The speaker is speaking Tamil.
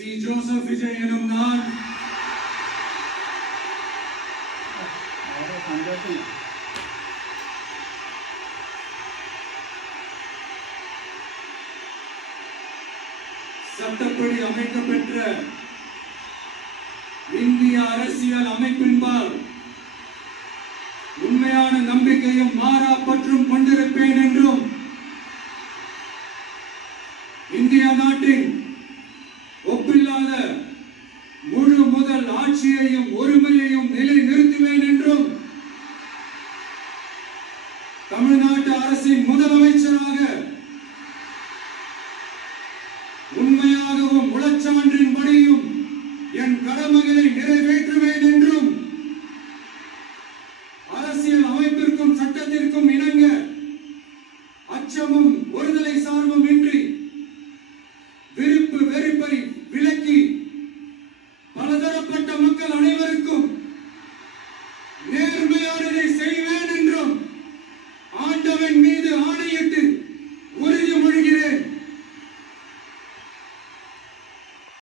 சி ஜோசப் விஜய் எனும் நான் சட்டப்படி அமைக்கப்பெற்ற இந்திய அரசியல் அமைப்பின்பால் உண்மையான நம்பிக்கையும் மாறா பற்றும் கொண்டிருப்பேன் என்றும் இந்திய நாட்டின் ஒப்பில்லாத முழு முதல் ஆட்சியையும் உரிமையையும் நிலைநிறுத்துவேன் என்றும் தமிழ்நாட்டு அரசின் முதலமைச்சராக உண்மையாகவும் உளச்சான்றின்படியும் என் கடமைகளை நிறைவேற்றுவேன் என்றும் அரசியல் அமைப்பிற்கும் சட்டத்திற்கும் இணங்க அச்சமும் ஒருதலை சார்பும் இன்றி விருப்பு வெறுப்பை விலக்கி பலதரப்பட்ட மக்கள் அனைவருக்கும் நேர்மையானதை செய்ய